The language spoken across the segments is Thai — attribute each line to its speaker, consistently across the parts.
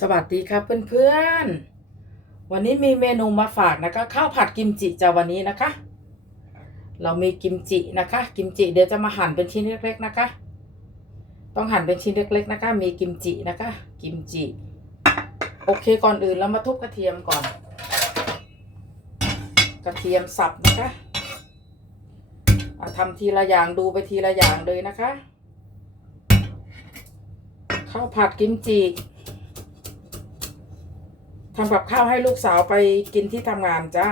Speaker 1: สวัสดีครับเพื่อนๆ วันนี้มีเมนูมาฝากนะคะ ข้าวผัดกิมจิจะวันนี้นะคะ เรามีกิมจินะคะ กิมจิเดี๋ยวจะมาหั่นเป็นชิ้นเล็กๆนะคะ ต้องหั่นเป็นชิ้นเล็กๆนะคะ มีกิมจินะคะ กิมจิ โอเคก่อนอื่นเรามาทุบกระเทียมก่อน กระเทียมสับนะคะอะทำทีละอย่างดูไปทีละอย่างเลยนะคะ ข้าวผัดกิมจิ ทำกับข้าวให้ลูกสาวไปกินที่ทำงานจ้า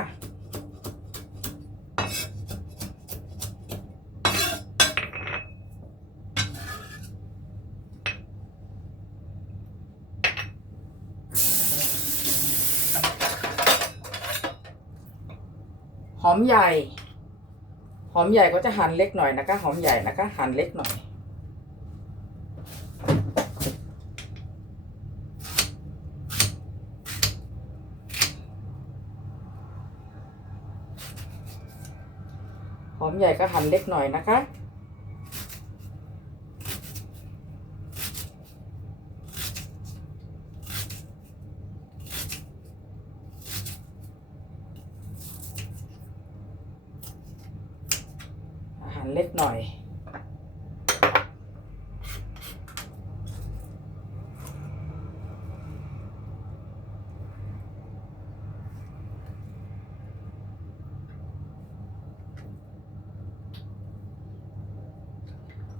Speaker 1: หอมใหญ่ หอมใหญ่ก็จะหั่นเล็กหน่อยนะคะ หอมใหญ่นะคะ หั่นเล็กหน่อย ใหญ่ก็หั่นเล็กหน่อยนะคะ หั่นเล็กหน่อย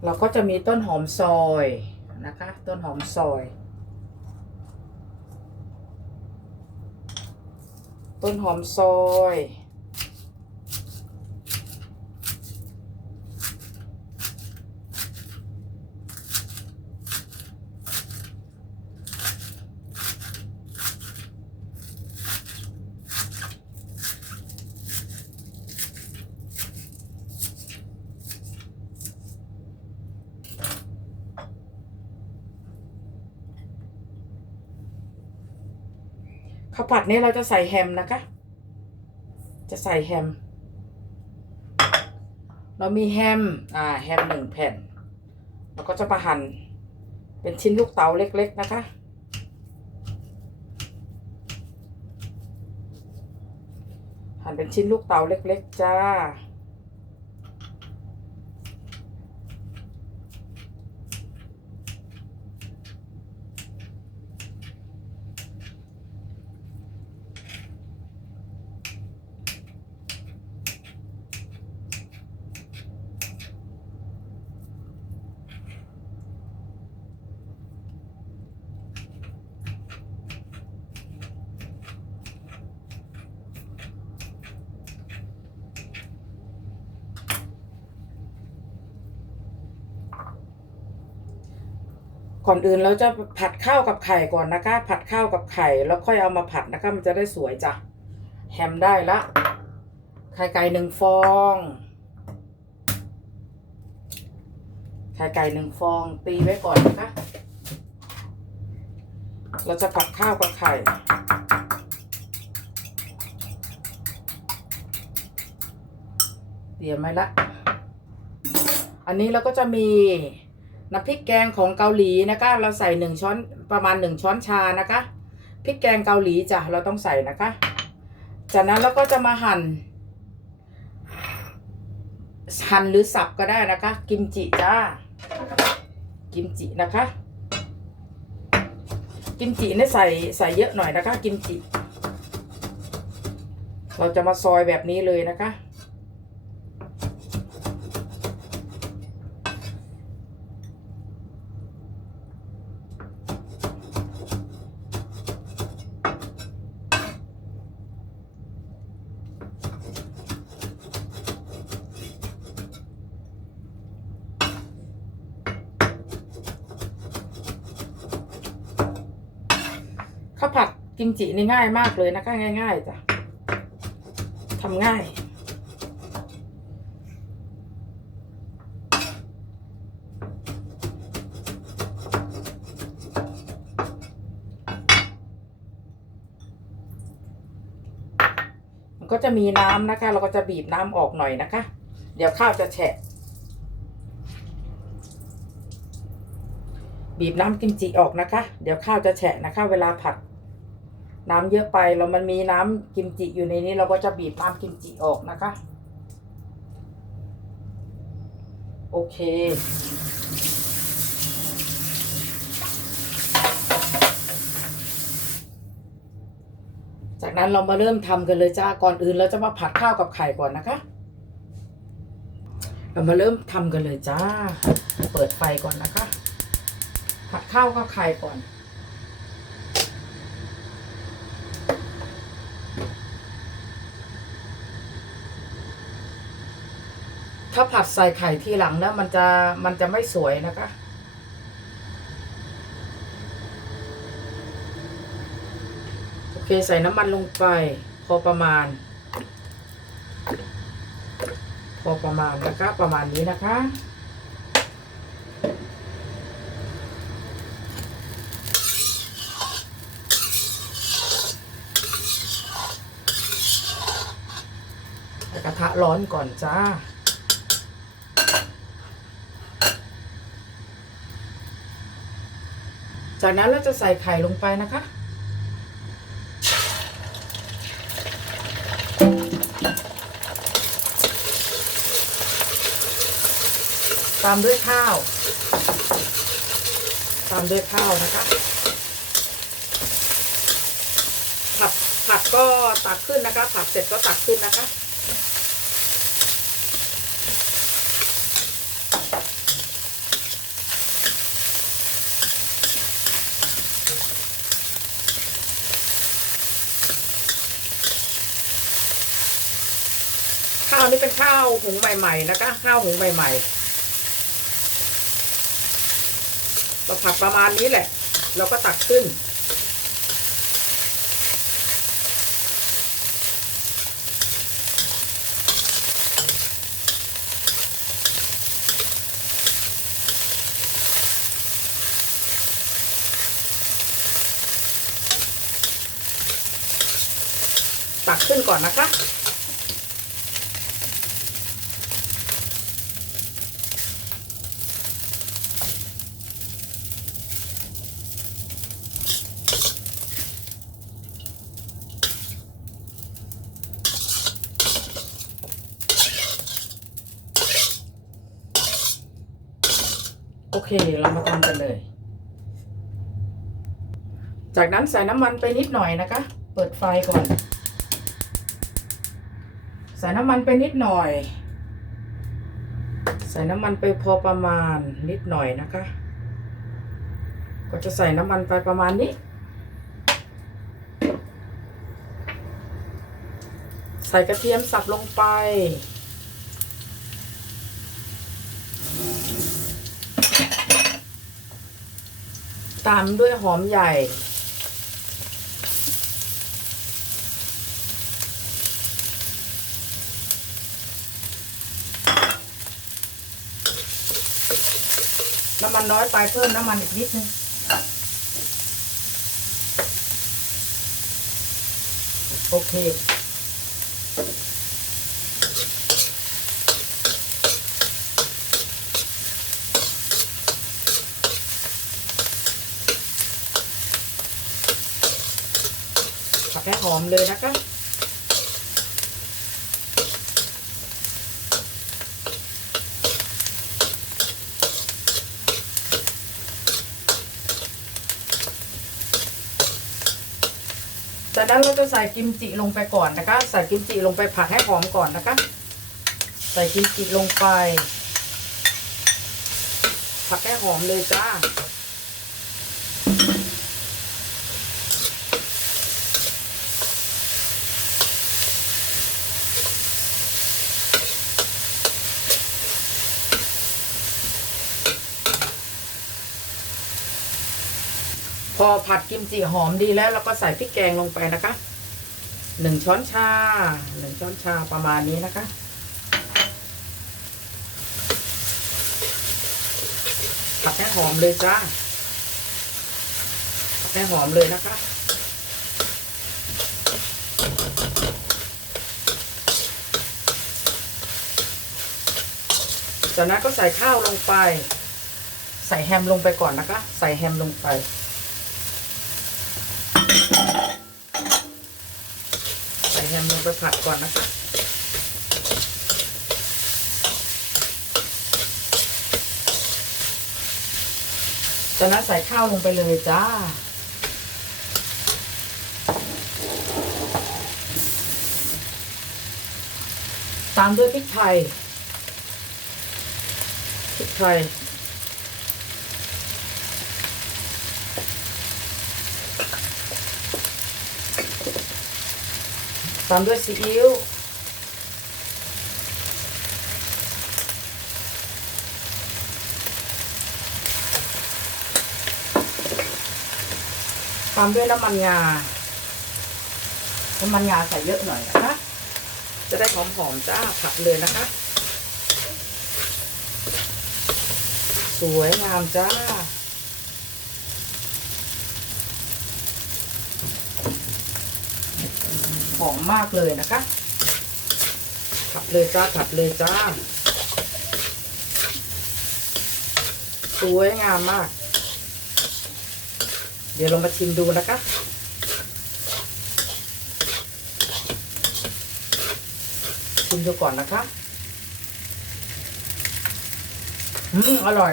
Speaker 1: เราก็จะมีต้นหอมซอยนะคะ ต้นหอมซอย ต้นหอมซอยาวผัดนี้เราจะใส่แฮมนะคะ จะใส่แฮม เรามีแฮม อ่า แฮมหนึ่งแผ่น เราก็จะมาหั่นเป็นชิ้นลูกเต๋าเล็ก ๆ นะคะ หั่นเป็นชิ้นลูกเต๋าเล็ก ๆ จ้า ก่อนอื่นเราจะผัดข้าวกับไข่ก่อนนะคะ ผัดข้าวกับไข่แล้วค่อยเอามาผัดนะคะ มันจะได้สวยจ้ะ แฮมได้ละ ไข่ไก่หนึ่งฟอง ไข่ไก่หนึ่งฟอง ตีไว้ก่อนนะคะ เราจะผัดข้าวกับไข่เตรียมไว้ละ อันนี้เราก็จะมี น้ำพริกแกงของเกาหลีนะคะ เราใส่หนึ่งช้อนประมาณหนึ่งช้อนชานะคะพริกแกงเกาหลีจ้ะเราต้องใส่นะคะ จากนั้นเราก็จะมาหั่นหั่นหรือสับก็ได้นะคะ กิมจิจ้ากิมจินะคะ กิมจิเนี่ยใส่ใส่เยอะหน่อยนะคะ กิมจิ เราจะมาซอยแบบนี้เลยนะคะ ข้าวผัดกิมจินี่ง่ายมากเลยนะคะง่ายๆจ้ะทำง่าย มันก็จะมีน้ำนะคะ เราก็จะบีบน้ำออกหน่อยนะคะ เดี๋ยวข้าวจะแฉะ บีบน้ำกิมจิออกนะคะ เดี๋ยวข้าวจะแฉะนะคะ เวลาผัด น้ำเยอะไปแล้วมันมีน้ำกิมจิอยู่ในนี้ เราก็จะบีบน้ำกิมจิออกนะคะ โอเค จากนั้นเรามาเริ่มทำกันเลยจ้าก่อนอื่นเราจะมาผัดข้าวกับไข่ก่อนนะคะ เรามาเริ่มทำกันเลยจ้า เปิดไฟก่อนนะคะ ผัดข้าวกับไข่ก่อน ถ้าผัดใส่ไข่ทีหลังแล้วมันจะมันจะไม่สวยนะคะ โอเคใส่น้ำมันลงไป พอประมาณ พอประมาณนะคะประมาณนี้นะคะกระทะร้อนก่อนจ้า จากนั้นเราจะใส่ไข่ลงไปนะคะ ตามด้วยข้าว ตามด้วยข้าวนะคะผัดผัดก็ตักขึ้นนะคะ ผัดเสร็จก็ตักขึ้นนะคะาวนี่เป็นข้าวหุงใหม่ๆนะคะ ข้าวหุงใหม่ๆเราผัดประมาณนี้แหละ เราก็ตักขึ้น ตักขึ้นก่อนนะคะ โอเค เรามาทำกันเลย จากนั้นใส่น้ำมันไปนิดหน่อยนะคะ เปิดไฟก่อน ใส่น้ำมันไปนิดหน่อย ใส่น้ำมันไปพอประมาณนิดหน่อยนะคะ ก็จะใส่น้ำมันไปประมาณนี้ ใส่กระเทียมสับลงไป ตามด้วยหอมใหญ่ น้ำมันน้อยไปเพิ่มน้ำมันอีกนิดนึงโอเค ผัดให้หอมเลยนะคะ จากนั้นเราจะใส่กิมจิลงไปก่อนนะคะ ใส่กิมจิลงไปผัดให้หอมก่อนนะคะ ใส่กิมจิลงไปผัดให้หอมเลยจ้า อผัดกิมจิหอมดีแล้วเราก็ใส่พริกแกงลงไปนะคะหนึ่งช้อนชาหนึ่งช้อนชาประมาณนี้นะคะ ผัดให้หอมเลยจ้าผัดให้หอมเลยนะคะจากนั้นก็ใส่ข้าวลงไป ใส่แฮมลงไปก่อนนะคะ ใส่แฮมลงไป ใส่แฮมลงไปผัดก่อนนะคะจากนั้นใส่ข้าวลงไปเลยจ้า ตามด้วยพริกไทยพริกไทย ตามด้วยซีอิ๊วตามด้วยน้ำมันงา น้ำมันงาใส่เยอะหน่อยนะคะ จะได้หอมๆจ้าผัดเลยนะคะ สวยงามจ้า ห อมมากเลยนะคะผัดเลยจ้าผัดเลยจ้า สวยงามมาก เดี๋ยวลองมาชิมดูนะคะชิมดูก่อนนะคะอืมอร่อย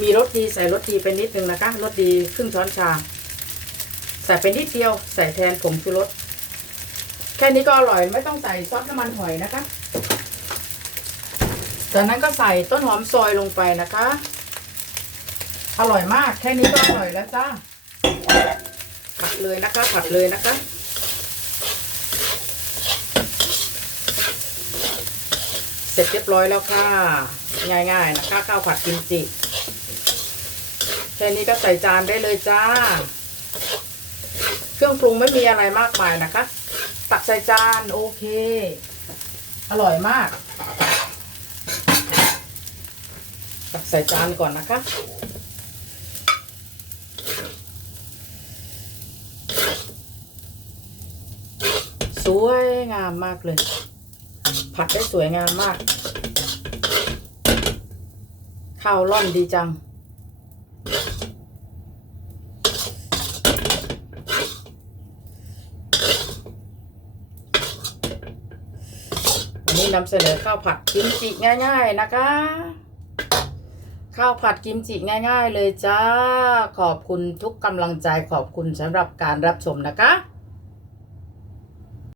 Speaker 1: มีรสดีใส่รสดีไปนิดนึงนะคะรสดีครึ่งช้อนชา ใส่ไปนิดเดียวใส่แทนผงชูรสแค่นี้ก็อร่อยไม่ต้องใส่ซอสน้ำมันหอยนะคะ จากนั้นก็ใส่ต้นหอมซอยลงไปนะคะ อร่อยมากแค่นี้ก็อร่อยแล้วจ้าผัดเลยนะคะผัดเลยนะคะเสร็จเรียบร้อยแล้วค่ะ ง่ายๆนะคะข้าวผัดกิมจิแค่นี้ก็ใส่จานได้เลยจ้า รื่องปรุงไม่มีอะไรมากมายนะคะ ตักใส่จานโอเค อร่อยมาก ตักใส่จานก่อนนะคะสวยงามมากเลย ผัดได้สวยงามมาก ข้าวร่อนดีจัง วันนี้ นำเสนอข้าวผัดกิมจิง่าย ๆ นะคะ ข้าวผัดกิมจิง่าย ๆ เลยจ้า ขอบคุณทุกกำลังใจขอบคุณสำหรับการรับชมนะคะ